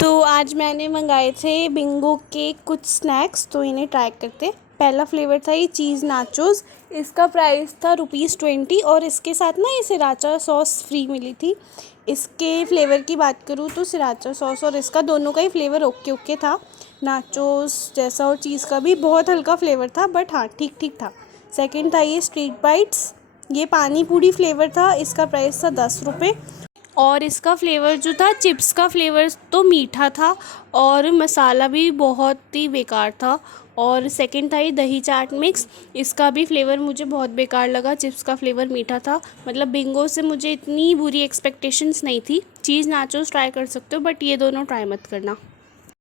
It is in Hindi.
तो आज मैंने मंगाए थे बिंगो के कुछ स्नैक्स, तो इन्हें ट्राई करते। पहला फ्लेवर था ये चीज़ नाचोस। इसका प्राइस था ₹20 और इसके साथ ना ये सिराचा सॉस फ्री मिली थी। इसके फ्लेवर की बात करूँ तो सिराचा सॉस और इसका दोनों का ही फ्लेवर ओके ओके था। नाचोस जैसा और चीज़ का भी बहुत हल्का फ्लेवर था, बट हाँ ठीक ठीक था। सेकंड था ये स्ट्रीट बाइट्स। ये पानी पूरी फ्लेवर था। इसका प्राइस था ₹10 और इसका फ्लेवर जो था चिप्स का फ्लेवर तो मीठा था और मसाला भी बहुत ही बेकार था। और सेकंड था ये दही चाट मिक्स। इसका भी फ्लेवर मुझे बहुत बेकार लगा। चिप्स का फ्लेवर मीठा था। मतलब बिंगो से मुझे इतनी बुरी एक्सपेक्टेशंस नहीं थी। चीज़ नाचोस ट्राई कर सकते हो, बट ये दोनों ट्राई मत करना।